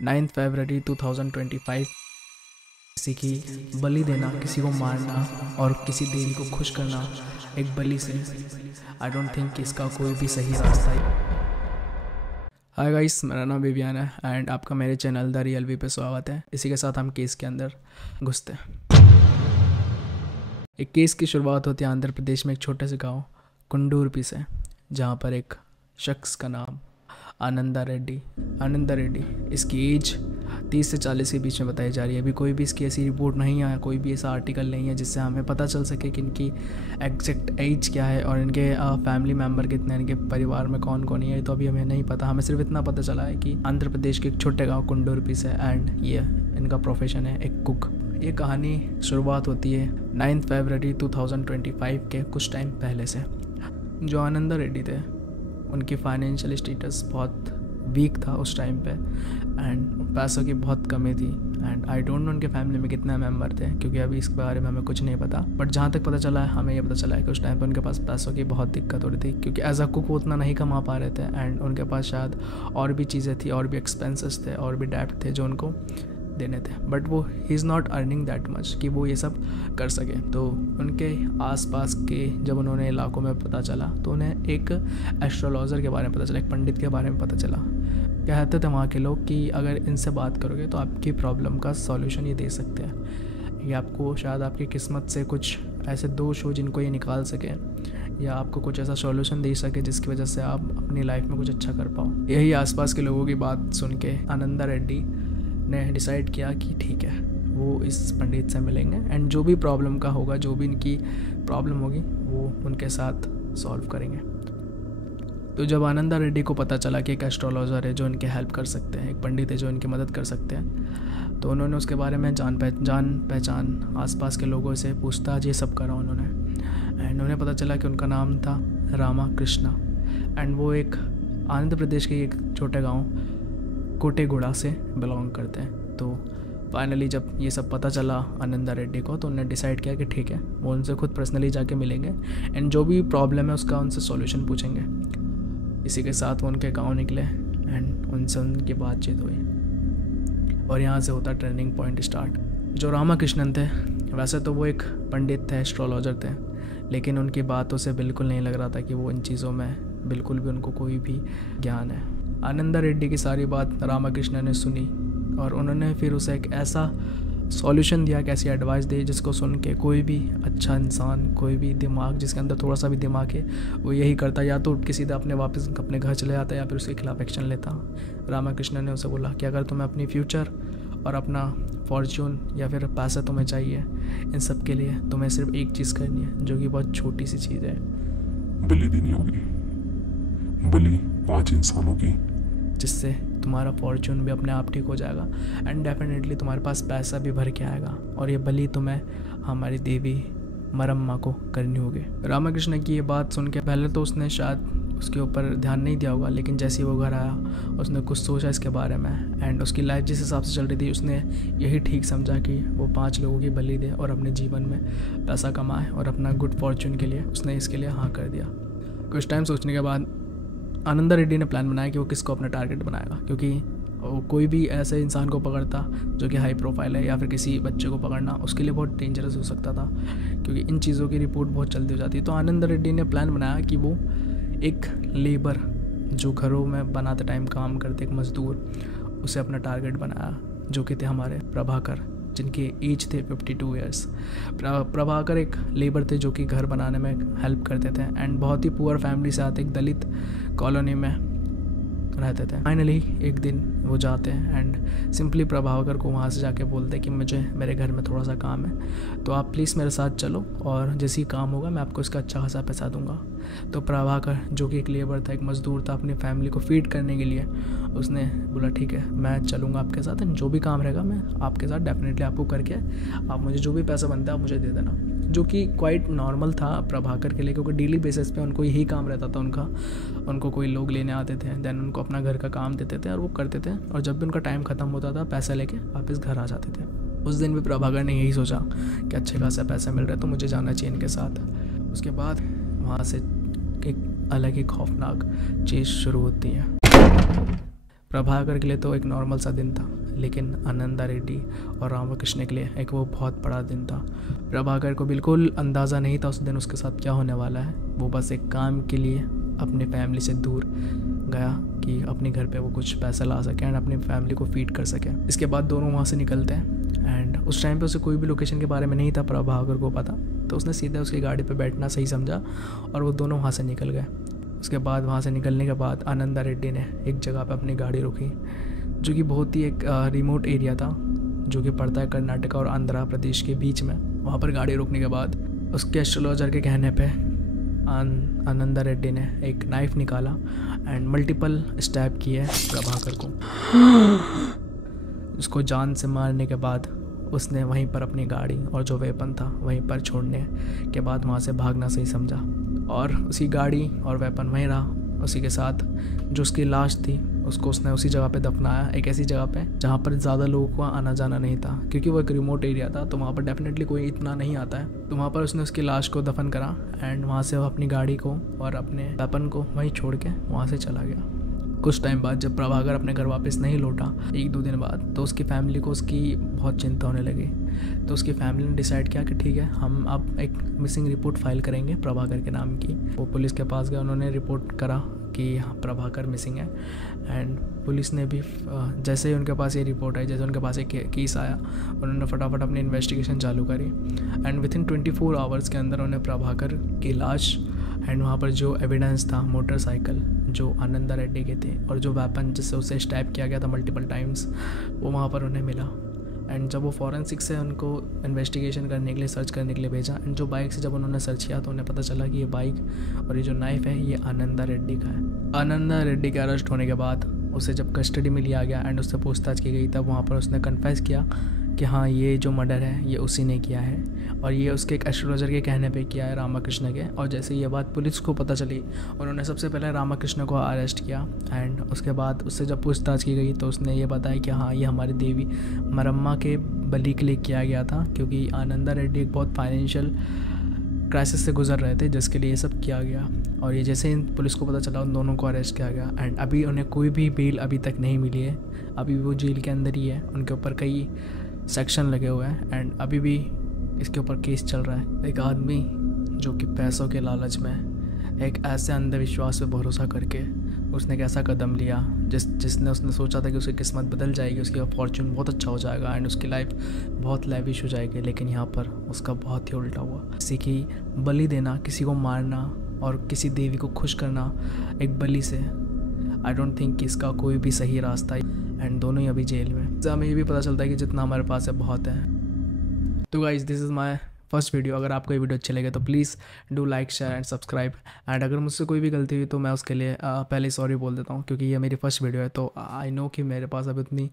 9 फरवरी 2025 किसी की बलि देना, किसी को मारना और किसी देवी को खुश करना एक बलि से, आई डोंट थिंक कि इसका कोई भी सही रास्ता है। हाय गाइस, मेरा नाम विवियान है एंड आपका मेरे चैनल द रियल वी पे स्वागत है। इसी के साथ हम केस के अंदर घुसते हैं। एक केस की शुरुआत होती है आंध्र प्रदेश में एक छोटे से गांव कुंडुरपी से, जहां पर एक शख्स का नाम आनंदा रेड्डी, इसकी एज 30 से 40 के बीच में बताई जा रही है। अभी कोई भी इसकी ऐसी रिपोर्ट नहीं आया, कोई भी ऐसा आर्टिकल नहीं है जिससे हमें पता चल सके कि इनकी एग्जैक्ट एज क्या है और इनके फैमिली मेम्बर कितने हैं, इनके परिवार में कौन कौन है, तो अभी हमें नहीं पता। हमें सिर्फ इतना पता चला है कि आंध्र प्रदेश के एक छोटे गाँव कुंडुरपी से एंड ये इनका प्रोफेशन है एक कुक। ये कहानी शुरुआत होती है 9 फरवरी 2025 के कुछ टाइम पहले से। जो आनंदा रेड्डी थे, उनकी फाइनेंशियल स्टेटस बहुत वीक था उस टाइम पे एंड पैसों की बहुत कमी थी एंड आई डोंट नो उनके फैमिली में कितने मेंबर थे, क्योंकि अभी इसके बारे में हमें कुछ नहीं पता। बट जहाँ तक पता चला है, हमें ये पता चला है कि उस टाइम पे उनके पास पैसों की बहुत दिक्कत हो रही थी, क्योंकि एज अ कुक वो उतना नहीं कमा पा रहे थे एंड उनके पास शायद और भी चीज़ें थी, और भी एक्सपेंसेस थे, और भी डेब्ट थे जो उनको देने थे। बट वो he is not earning that much कि वो ये सब कर सके। तो उनके आसपास के जब उन्होंने इलाकों में पता चला तो उन्हें एक एस्ट्रोलॉजर के बारे में पता चला, एक पंडित के बारे में पता चला। कहते थे वहाँ के लोग कि अगर इनसे बात करोगे तो आपकी प्रॉब्लम का सॉल्यूशन ये दे सकते हैं, या आपको शायद आपकी किस्मत से कुछ ऐसे दोष हो जिनको ये निकाल सके, या आपको कुछ ऐसा सॉल्यूशन दे सके जिसकी वजह से आप अपनी लाइफ में कुछ अच्छा कर पाओ। यही आसपास के लोगों की बात सुन के आनंदा रेड्डी ने डिसाइड किया कि ठीक है, वो इस पंडित से मिलेंगे एंड जो भी प्रॉब्लम का होगा, जो भी इनकी प्रॉब्लम होगी, वो उनके साथ सॉल्व करेंगे। तो जब आनंदा रेड्डी को पता चला कि एक एस्ट्रोलॉजर है जो इनके हेल्प कर सकते हैं, एक पंडित है जो इनकी मदद कर सकते हैं, तो उन्होंने उसके बारे में जान पहचान आसपास के लोगों से पूछताछ ये सब करा उन्होंने एंड उन्हें पता चला कि उनका नाम था रामाकृष्णा एंड वो एक आंध्र प्रदेश के एक छोटे गाँव कोटेगुड़ा से बिलोंग करते हैं। तो फाइनली जब ये सब पता चला आनंदा रेड्डी को, तो उन्होंने डिसाइड किया कि ठीक है, वो उनसे खुद पर्सनली जाके मिलेंगे एंड जो भी प्रॉब्लम है उसका उनसे सॉल्यूशन पूछेंगे। इसी के साथ वो उनके गांव निकले एंड उनसे उनकी बातचीत हुई और यहाँ से होता टर्निंग पॉइंट स्टार्ट। जो रामाकृष्णन थे, वैसे तो वो एक पंडित थे, एस्ट्रोलॉजर थे, लेकिन उनकी बातों से बिल्कुल नहीं लग रहा था कि वो इन चीज़ों में बिल्कुल भी उनको कोई भी ज्ञान है। आनंदा रेड्डी की सारी बात रामाकृष्णन ने सुनी और उन्होंने फिर उसे एक ऐसा सॉल्यूशन दिया, कैसी एडवाइस दी जिसको सुन के कोई भी अच्छा इंसान, कोई भी दिमाग जिसके अंदर थोड़ा सा भी दिमाग है, वो यही करता, या तो उठ के सीधा वापस अपने घर चले जाता या फिर उसके खिलाफ एक्शन लेता। रामाकृष्णन ने उसे बोला कि अगर तुम्हें अपनी फ्यूचर और अपना फॉर्च्यून या फिर पैसा तुम्हें चाहिए, इन सब के लिए तुम्हें सिर्फ एक चीज़ करनी है, जो कि बहुत छोटी सी चीज़ है, बलि देनी होगी, बलि 5 इंसानों की, जिससे तुम्हारा फॉर्च्यून भी अपने आप ठीक हो जाएगा एंड डेफिनेटली तुम्हारे पास पैसा भी भर के आएगा। और ये बलि तुम्हें हमारी देवी मरम्मा को करनी होगी। रामाकृष्ण की ये बात सुन के पहले तो उसने शायद उसके ऊपर ध्यान नहीं दिया होगा, लेकिन जैसे ही वो घर आया उसने कुछ सोचा इसके बारे में एंड उसकी लाइफ जिस हिसाब से चल रही थी, उसने यही ठीक समझा कि वो 5 लोगों की बलि दे और अपने जीवन में पैसा कमाए और अपना गुड फॉर्च्यून के लिए उसने इसके लिए हाँ कर दिया। कुछ टाइम सोचने के बाद आनंदा रेड्डी ने प्लान बनाया कि वो किसको अपना टारगेट बनाएगा, क्योंकि वो कोई भी ऐसे इंसान को पकड़ता जो कि हाई प्रोफाइल है या फिर किसी बच्चे को पकड़ना उसके लिए बहुत डेंजरस हो सकता था, क्योंकि इन चीज़ों की रिपोर्ट बहुत जल्दी हो जाती है। तो आनंदा रेड्डी ने प्लान बनाया कि वो एक लेबर जो घरों में बनाते टाइम काम करते, एक मज़दूर, उसे अपना टारगेट बनाया, जो कि थे हमारे प्रभाकर, जिनके एज थे 52 ईयर्स। प्रभाकर एक लेबर थे जो कि घर बनाने में हेल्प करते थे एंड बहुत ही पुअर फैमिली से आते, एक दलित कॉलोनी में रहते थे। फाइनली एक दिन वो जाते हैं एंड सिंपली प्रभाकर को वहाँ से जाके बोलते हैं कि मुझे मेरे घर में थोड़ा सा काम है, तो आप प्लीज़ मेरे साथ चलो और जैसे ही काम होगा मैं आपको इसका अच्छा खासा पैसा दूंगा। तो प्रभाकर जो कि एक लेबर था, एक मज़दूर था, अपनी फैमिली को फीड करने के लिए उसने बोला ठीक है, मैं चलूँगा आपके साथ एंड जो भी काम रहेगा मैं आपके साथ डेफिनेटली आपको करके, आप मुझे जो भी पैसा बनता है आप मुझे दे देना। जो कि क्वाइट नॉर्मल था प्रभाकर के लिए, क्योंकि डेली बेसिस पे उनको यही काम रहता था उनको कोई लोग लेने आते थे, देन उनको अपना घर का काम देते थे और वो करते थे, और जब भी उनका टाइम ख़त्म होता था पैसा लेके वापस घर आ जाते थे। उस दिन भी प्रभाकर ने यही सोचा कि अच्छे खासा पैसा मिल रहा है तो मुझे जाना चाहिए इनके साथ। उसके बाद वहाँ से एक अलग ही खौफनाक चीज़ शुरू होती है। प्रभाकर के लिए तो एक नॉर्मल सा दिन था, लेकिन आनंदा रेड्डी और रामकृष्ण के लिए एक वो बहुत बड़ा दिन था। प्रभाकर को बिल्कुल अंदाज़ा नहीं था उस दिन उसके साथ क्या होने वाला है। वो बस एक काम के लिए अपने फैमिली से दूर गया कि अपने घर पे वो कुछ पैसा ला सके एंड अपनी फैमिली को फीड कर सके। इसके बाद दोनों वहाँ से निकलते हैं एंड उस टाइम पे उसे कोई भी लोकेशन के बारे में नहीं था प्रभाकर को पता, तो उसने सीधे उसकी गाड़ी पे बैठना सही समझा और वो दोनों वहाँ से निकल गए। उसके बाद वहाँ से निकलने के बाद आनंदा रेड्डी ने एक जगह पे अपनी गाड़ी रोकी, जो कि बहुत ही एक रिमोट एरिया था जो कि पड़ता है कर्नाटक और आंध्र प्रदेश के बीच में। वहाँ पर गाड़ी रोकने के बाद उसके एस्ट्रोलॉजर के कहने पे आनंदा रेड्डी ने एक नाइफ निकाला एंड मल्टीपल स्टैब किए प्रभाकर को। उसको जान से मारने के बाद उसने वहीं पर अपनी गाड़ी और जो वेपन था वहीं पर छोड़ने के बाद वहाँ से भागना सही समझा और उसकी गाड़ी और वेपन वहीं रहा। उसी के साथ जो उसकी लाश थी उसको उसने उसी जगह पे दफनाया, एक ऐसी जगह पे जहाँ पर ज़्यादा लोगों को आना जाना नहीं था, क्योंकि वो एक रिमोट एरिया था तो वहाँ पर डेफिनेटली कोई इतना नहीं आता है। तो वहाँ पर उसने उसकी लाश को दफन करा एंड वहाँ से वो अपनी गाड़ी को और अपने वेपन को वहीं छोड़ के वहाँ से चला गया। कुछ टाइम बाद जब प्रभाकर अपने घर वापस नहीं लौटा, 1-2 दिन बाद, तो उसकी फैमिली को उसकी बहुत चिंता होने लगी। तो उसकी फैमिली ने डिसाइड किया कि ठीक है, हम अब एक मिसिंग रिपोर्ट फाइल करेंगे प्रभाकर के नाम की। वो पुलिस के पास गए, उन्होंने रिपोर्ट करा कि हाँ प्रभाकर मिसिंग है एंड पुलिस ने भी जैसे ही उनके पास ये रिपोर्ट आई, जैसे उनके पास एक केस आया, उन्होंने फटाफट अपनी इन्वेस्टिगेशन चालू करी एंड विथिन 24 आवर्स के अंदर उन्हें प्रभाकर की लाश एंड वहाँ पर जो एविडेंस था, मोटरसाइकिल जो आनंदा रेड्डी के थे और जो वेपन जिससे उसे स्टैब किया गया था मल्टीपल टाइम्स, वो वहाँ पर उन्हें मिला। एंड जब वो फॉरेंसिक से उनको इन्वेस्टिगेशन करने के लिए, सर्च करने के लिए भेजा एंड जो बाइक से जब उन्होंने सर्च किया तो उन्हें पता चला कि ये बाइक और ये जो नाइफ है ये आनंदा रेड्डी का है। आनंदा रेड्डी के अरेस्ट होने के बाद उसे जब कस्टडी में लिया गया एंड उससे पूछताछ की गई, तब वहाँ पर उसने कन्फेस किया कि हाँ ये जो मर्डर है ये उसी ने किया है और ये उसके एक एस्ट्रोलॉजर के कहने पे किया है, रामकृष्ण के। और जैसे ये बात पुलिस को पता चली, उन्होंने सबसे पहले रामकृष्ण को अरेस्ट किया एंड उसके बाद उससे जब पूछताछ की गई तो उसने ये बताया कि हाँ ये हमारी देवी मरम्मा के बलि के लिए किया गया था, क्योंकि आनंदा रेड्डी एक बहुत फाइनेंशियल क्राइसिस से गुजर रहे थे जिसके लिए ये सब किया गया। और ये जैसे ही पुलिस को पता चला उन दोनों को अरेस्ट किया गया एंड अभी उन्हें कोई भी बेल अभी तक नहीं मिली है, अभी वो जेल के अंदर ही है। उनके ऊपर कई सेक्शन लगे हुए हैं एंड अभी भी इसके ऊपर केस चल रहा है। एक आदमी जो कि पैसों के लालच में एक ऐसे अंधविश्वास पे भरोसा करके उसने एक ऐसा कदम लिया जिसने उसने सोचा था कि उसकी किस्मत बदल जाएगी, उसकी फॉर्च्यून बहुत अच्छा हो जाएगा एंड उसकी लाइफ बहुत लैविश हो जाएगी, लेकिन यहाँ पर उसका बहुत ही उल्टा हुआ। किसी की बलि देना, किसी को मारना और किसी देवी को खुश करना एक बलि से, आई डोंट थिंक कि इसका कोई भी सही रास्ता है एंड दोनों ही अभी जेल में। इससे हमें ये भी पता चलता है कि जितना हमारे पास है बहुत है। तो guys this is my first video. अगर आपको ये वीडियो अच्छे लगे तो please do like, share and subscribe. And अगर मुझसे कोई भी गलती हुई तो मैं उसके लिए पहले सॉरी बोल देता हूँ, क्योंकि ये मेरी फर्स्ट वीडियो है तो आई नो कि मेरे पास अभी उतनी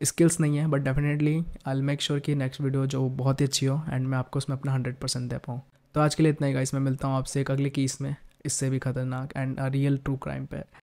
स्किल्स नहीं है, but definitely I will make sure कि नेक्स्ट वीडियो जो बहुत ही अच्छी हो एंड मैं आपको उसमें अपना 100% दे पाऊँ। तो आज के लिए इतना ही गाइस, मैं मिलता हूँ आपसे एक अगले केस में, इससे भी खतरनाक एंड रियल ट्रू क्राइम पे।